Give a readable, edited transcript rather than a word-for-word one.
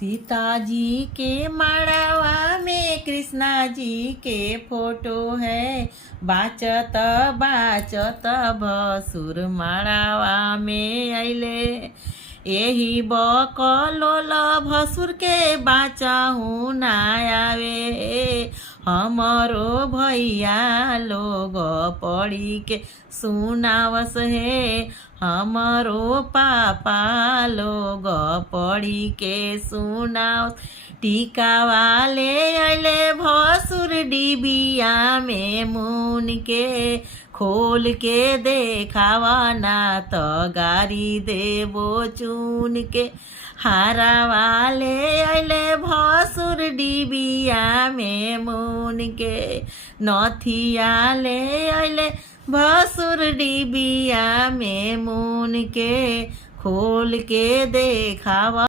सीता जी के माड़ावा में कृष्णा जी के फोटो है। बाचत बाचत भसुर माड़ावा में अइले। यही बकलोल भसुर के बाचाहू ना आवे। हमरो भैया लोग पढ़ी के सुनावस है। हमरो पापा लोग पढ़ी के सुनावस। टीका वाले अले भसुर डिबिया में मुन के। खोल के देखावा ना तो गारी देवो चुन के। हारा वाले अले भसुर डिबिया में मुन के। नथिया ले अले भसुर डिबिया में मुन के। खोल के देखावा